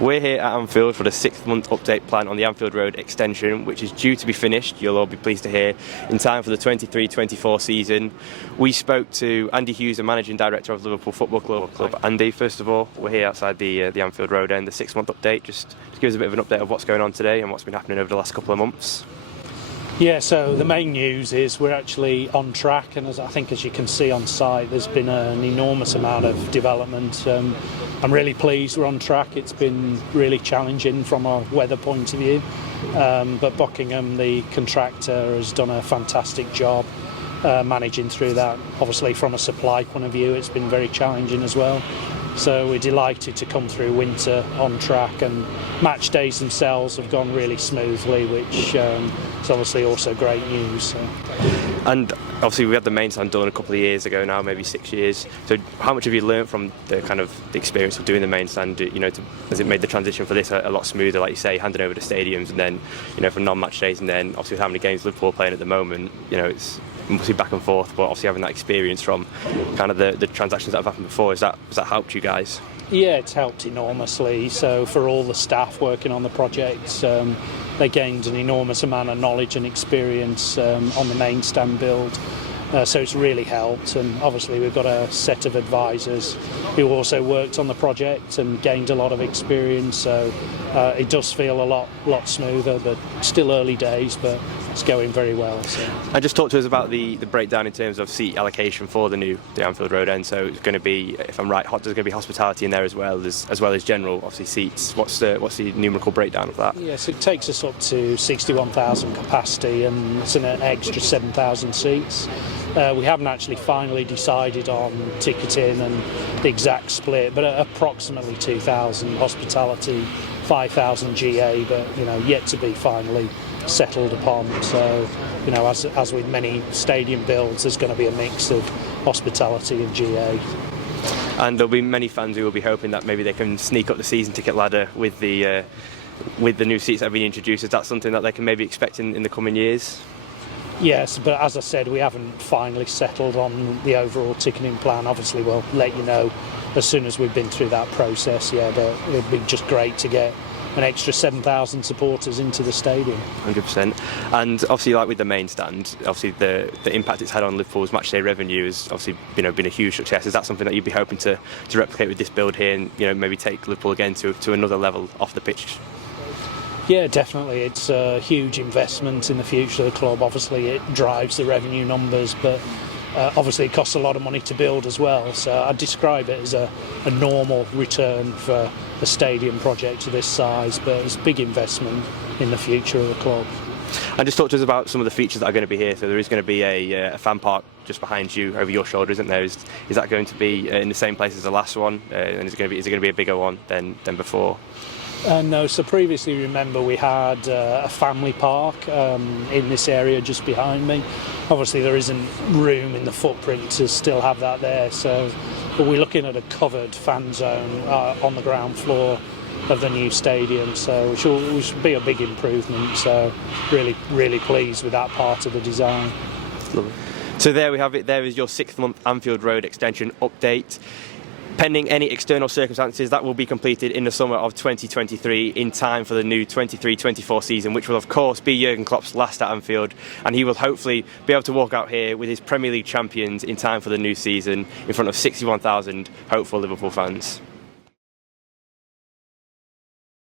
We're here at Anfield for the 6-month update plan on the Anfield Road extension, which is due to be finished, you'll all be pleased to hear, in time for the 23-24 season. We spoke to Andy Hughes, the Managing Director of Liverpool Football Club. Andy, first of all, we're here outside the Anfield Road End, the 6-month update. Just give us a bit of an update of what's going on today and what's been happening over the last couple of months. Yeah, so the main news is we're actually on track, and as you can see on site, there's been an enormous amount of development. I'm really pleased we're on track. It's been really challenging from a weather point of view, but Buckingham, the contractor, has done a fantastic job managing through that. Obviously, from a supply point of view, it's been very challenging as well. So we're delighted to come through winter on track, and match days themselves have gone really smoothly, which is obviously also great news. So. And obviously we had the main stand done a couple of years ago now, maybe 6 years. So how much have you learned from the experience of doing the main stand? Has it made the transition for this a lot smoother, like you say, handing over the stadiums and then, for non-match days, and then obviously with how many games Liverpool are playing at the moment, it's mostly back and forth, but obviously having that experience from kind of the transactions that have happened before, has that helped you guys? Yeah, it's helped enormously. So for all the staff working on the project, they gained an enormous amount of knowledge and experience on the main stand build. So it's really helped, and obviously we've got a set of advisors who also worked on the project and gained a lot of experience, so it does feel a lot smoother, but still early days, but it's going very well. So. And just talk to us about the breakdown in terms of seat allocation for the Anfield Road End. So it's going to be, if I'm right, there's going to be hospitality in there as well as general, obviously, seats. What's the numerical breakdown of that? Yes, it takes us up to 61,000 capacity, and it's an extra 7,000 seats. We haven't actually finally decided on ticketing and the exact split, but approximately 2,000 hospitality, 5,000 GA, but yet to be finally settled upon. So as with many stadium builds, there's going to be a mix of hospitality and GA. And there'll be many fans who will be hoping that maybe they can sneak up the season ticket ladder with the new seats that have been introduced. Is that something that they can maybe expect in the coming years? Yes, but as I said, we haven't finally settled on the overall ticketing plan. Obviously, we'll let you know as soon as we've been through that process, but it'd be just great to get an extra 7,000 supporters into the stadium. 100%. And obviously, like with the main stand, obviously the impact it's had on Liverpool's matchday revenue has obviously been a huge success. Is that something that you'd be hoping to replicate with this build here, and maybe take Liverpool again to another level off the pitch? Yeah, definitely. It's a huge investment in the future of the club. Obviously, it drives the revenue numbers, but obviously it costs a lot of money to build as well. So I'd describe it as a normal return for a stadium project of this size, but it's a big investment in the future of the club. And just talk to us about some of the features that are going to be here. So there is going to be a fan park just behind you, over your shoulder, isn't there? Is that going to be in the same place as the last one? And is it going to be a bigger one than before? No, so previously, remember, we had a family park in this area just behind me. Obviously, there isn't room in the footprint to still have that there, but we're looking at a covered fan zone on the ground floor of the new stadium, so which will be a big improvement. So really, really pleased with that part of the design. Lovely. So there we have it. There is your 6th-month Anfield Road extension update. Pending any external circumstances, that will be completed in the summer of 2023 in time for the new 23-24 season, which will of course be Jurgen Klopp's last at Anfield, and he will hopefully be able to walk out here with his Premier League champions in time for the new season in front of 61,000 hopeful Liverpool fans.